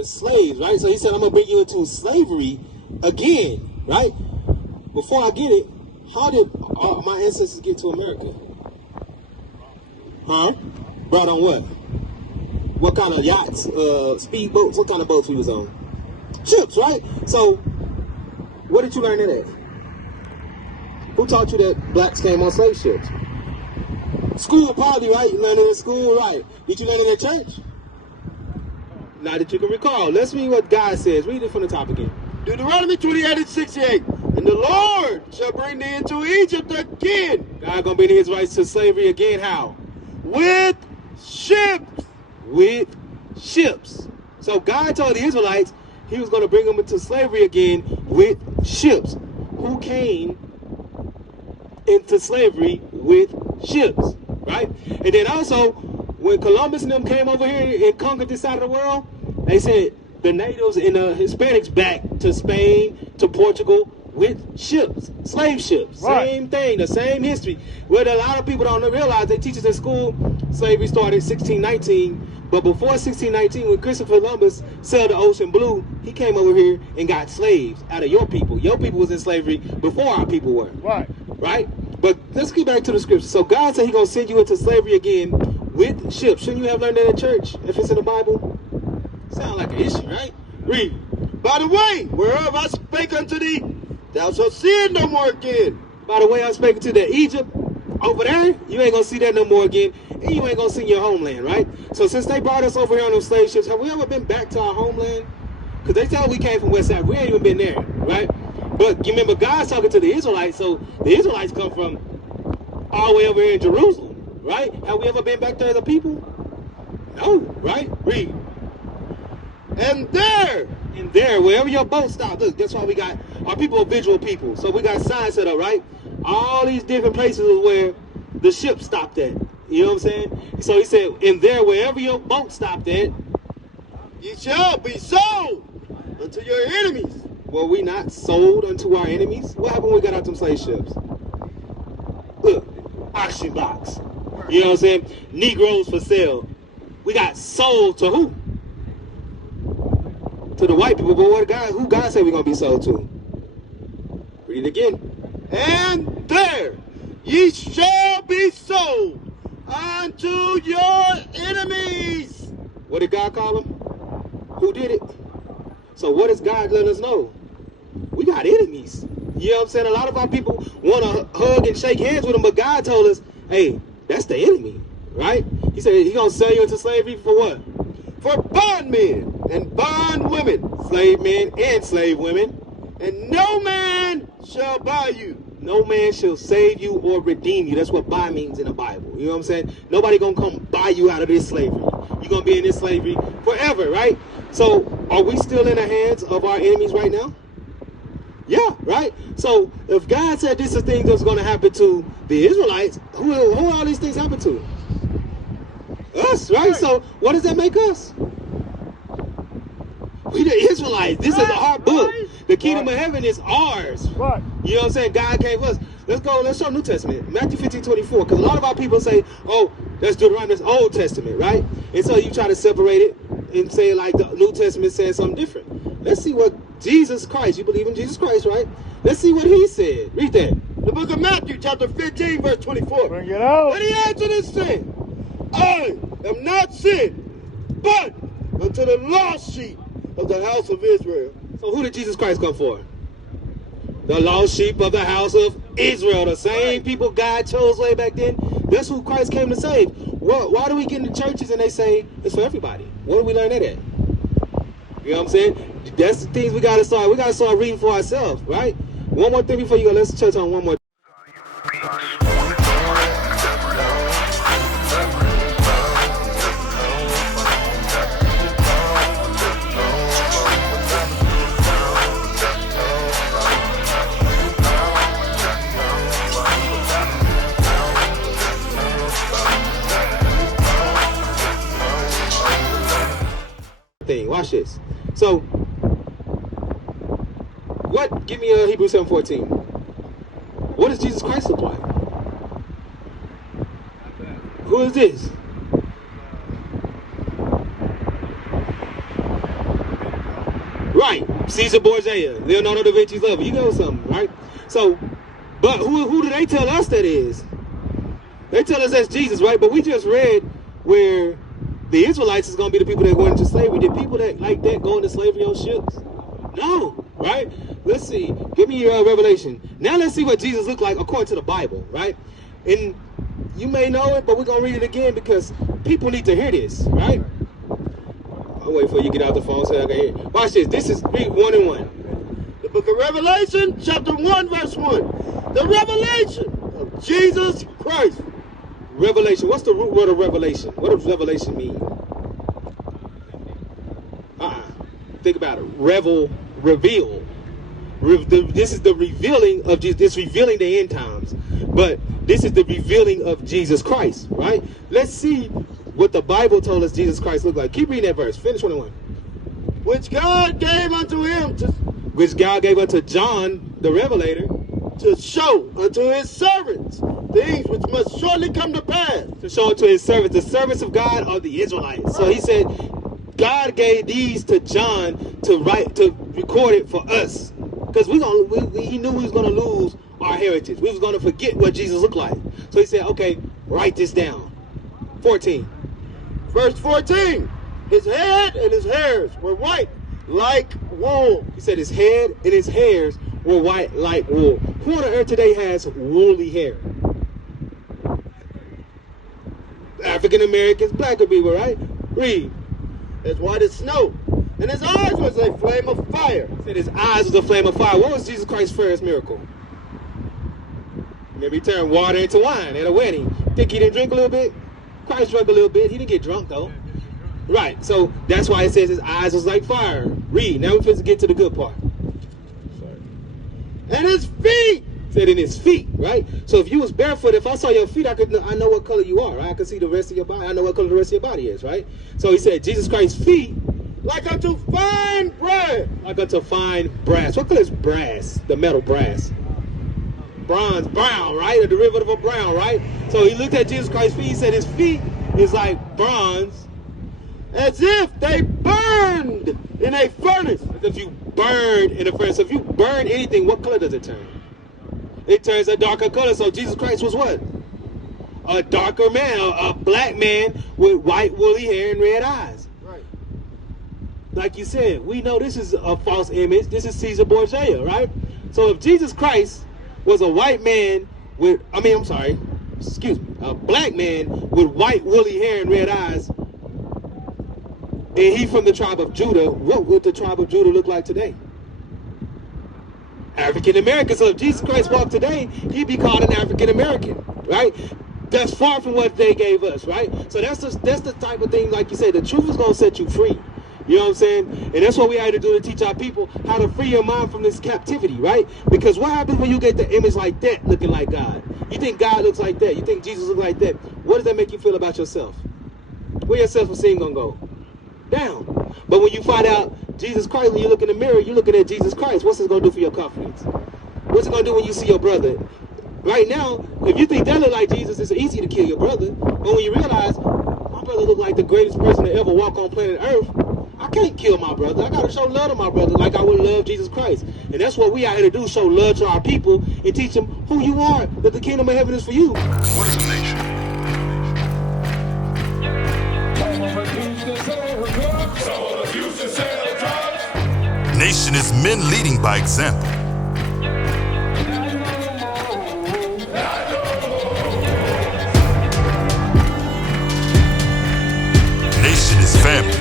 as slaves, right? So he said, I'm going to bring you into slavery again, right? Before I get it, how did my ancestors get to America? Huh? Brought on what? What kind of yachts, speedboats? What kind of boats we was on? Ships, right? So, where did you learn that at? Who taught you that blacks came on slave ships? School, probably, right? You learned it in school, right? Did you learn it at church? Not that you can recall. Let's read what God says. Read it from the top again. Deuteronomy 28:68. And the Lord shall bring thee into Egypt again. God gonna bring the Israelites to slavery again. How? With ships. With ships. So God told the Israelites he was going to bring them into slavery again with ships. Who came into slavery with ships, right? And then also, when Columbus and them came over here and conquered this side of the world, they said the natives and the Hispanics back to Spain, to Portugal with ships, slave ships. Right. Same thing, the same history. What a lot of people don't realize, they teach us in school, slavery started 1619. But before 1619, when Christopher Columbus sailed the ocean blue, he came over here and got slaves out of your people. Your people was in slavery before our people were. Right. Right? But let's get back to the scripture. So God said he's going to send you into slavery again with ships. Shouldn't you have learned that in church if it's in the Bible? Sound like an issue, right? Read. By the way, whereof I spake unto thee, thou shalt see it no more again. By the way, I spake to the Egypt over there, you ain't going to see that no more again. And you ain't going to see your homeland, right? So since they brought us over here on those slave ships, have we ever been back to our homeland? Because they tell we came from West Africa. We ain't even been there, right? But you remember God's talking to the Israelites, so the Israelites come from all the way over here in Jerusalem, right? Have we ever been back there as a people? No, right? Read. And there, wherever your boat stopped, look, that's why we got, our people are visual people. So we got signs set up, right? All these different places is where the ship stopped at. You know what I'm saying? So he said, and there, wherever your boat stopped at, ye shall be sold unto your enemies. Were we not sold unto our enemies? What happened when we got out them slave ships? Look, auction blocks. You know what I'm saying? Negroes for sale. We got sold to who? To the white people. But who God said we're going to be sold to? Read it again. And there ye shall be sold unto your enemies. What did God call them? Who did it? So what does God let us know? We got enemies. You know what I'm saying? A lot of our people want to hug and shake hands with them, but God told us, hey, that's the enemy, right? He said he's going to sell you into slavery for what? For bondmen and bondwomen, slave men and slave women. And no man shall buy you. No man shall save you or redeem you. That's what buy means in the Bible. You know what I'm saying? Nobody gonna come buy you out of this slavery. You're gonna be in this slavery forever, right? So are we still in the hands of our enemies right now? Yeah, right? So if God said this is things that's gonna happen to the Israelites, who all these things happen to? Us, right? So what does that make us? We the Israelites. This is our book. The kingdom of heaven is ours. Right. You know what I'm saying? God gave us. Let's show New Testament. Matthew 15:24. Because a lot of our people say, oh, that's Deuteronomy, that's Old Testament, right? And so you try to separate it and say like the New Testament says something different. Let's see what Jesus Christ, you believe in Jesus Christ, right? Let's see what he said. Read that. The book of Matthew, chapter 15, verse 24. Bring it out. And he answered and said, I am not sent, but unto the lost sheep of the house of Israel. So who did Jesus Christ come for? The lost sheep of the house of Israel. The same people God chose way back then. That's who Christ came to save. Why do we get into churches and they say it's for everybody? Where do we learn that at? You know what I'm saying? That's the things we got to start. We got to start reading for ourselves, right? One more thing before you go. Let's touch on one more. Watch this. So, what? Give me Hebrews 7:14. What does Jesus Christ look like? Who is this? Right. Caesar Borgia, Leonardo da Vinci's lover. You know something, right? So, but who do they tell us that is? They tell us that's Jesus, right? But we just read where the Israelites is going to be the people that go into slavery. Did people that like that go into slavery on ships? No, right? Let's see. Give me your Revelation. Now let's see what Jesus looked like according to the Bible, right? And you may know it, but we're going to read it again because people need to hear this, right? I'll wait for you to get out the phone so I can hear. Watch this. This is 1 and 1. The book of Revelation, chapter 1, verse 1. The revelation of Jesus Christ. Revelation. What's the root word of revelation? What does revelation mean? Think about it. Reveal. This is the revealing of Jesus. This revealing the end times. But this is the revealing of Jesus Christ, right? Let's see what the Bible told us Jesus Christ looked like. Keep reading that verse. Finish 21. Which God gave unto him which God gave unto John, the Revelator, to show unto his servants things which must shortly come to pass. To show unto his servants. The servants of God are the Israelites. So he said, God gave these to John to record it for us. Because he knew we was going to lose our heritage. We was going to forget what Jesus looked like. So he said, okay, write this down. 14. Verse 14. His head and his hairs were white like wool. He said his head and his hairs were white like wool. Who on the earth today has woolly hair? African Americans, black people, right? Read. As white as snow. And his eyes was a flame of fire. He said his eyes was a flame of fire. What was Jesus Christ's first miracle? Maybe he turned water into wine at a wedding. Think he didn't drink a little bit? Christ drank a little bit. He didn't get drunk though. Right. So that's why it says his eyes was like fire. Read. Now we're supposed to get to the good part. Sorry. And his feet. Said in his feet, right? So if you was barefoot, if I saw your feet, I know what color you are, right? I could see the rest of your body. I know what color the rest of your body is, right? So he said Jesus Christ's feet like unto fine brass. Like unto fine brass. What color is brass? The metal brass. Bronze, brown, right? A derivative of brown, right? So he looked at Jesus Christ's feet. He said his feet is like bronze, as if they burned in a furnace. As if you burned in a furnace. So if you burn anything, what color does it turn? It turns a darker color. So Jesus Christ was what? A darker man, a black man with white woolly hair and red eyes. Right. Like you said, we know this is a false image. This is Caesar Borgia, right? So if Jesus Christ was a white man with, a black man with white woolly hair and red eyes, and he from the tribe of Judah, what would the tribe of Judah look like today? African American. So if Jesus Christ walked today, he'd be called an African American, right? That's far from what they gave us, right? So that's the type of thing, like you said, the truth is going to set you free. You know what I'm saying? And that's what we had to do to teach our people how to free your mind from this captivity, right? Because what happens when you get the image like that looking like God? You think God looks like that? You think Jesus looks like that? What does that make you feel about yourself? Where your self-esteem going to go? Down. But when you find out Jesus Christ, when you look in the mirror, you're looking at Jesus Christ. What's it going to do for your confidence? What's it going to do when you see your brother? Right now, if you think that look like Jesus, it's easy to kill your brother. But when you realize, my brother look like the greatest person to ever walk on planet Earth, I can't kill my brother. I got to show love to my brother like I would love Jesus Christ. And that's what we out here to do, show love to our people and teach them who you are, that the kingdom of heaven is for you. What is a nation? Nation is men leading by example. Nation is family.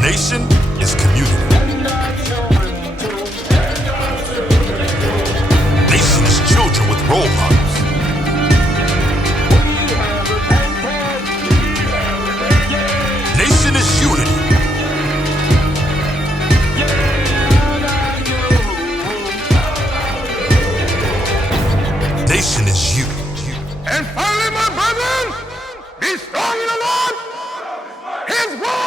Nation is community. Nation is children with role models. Nation is unity. Nation is you. And finally, my brethren, be strong in the Lord, His word.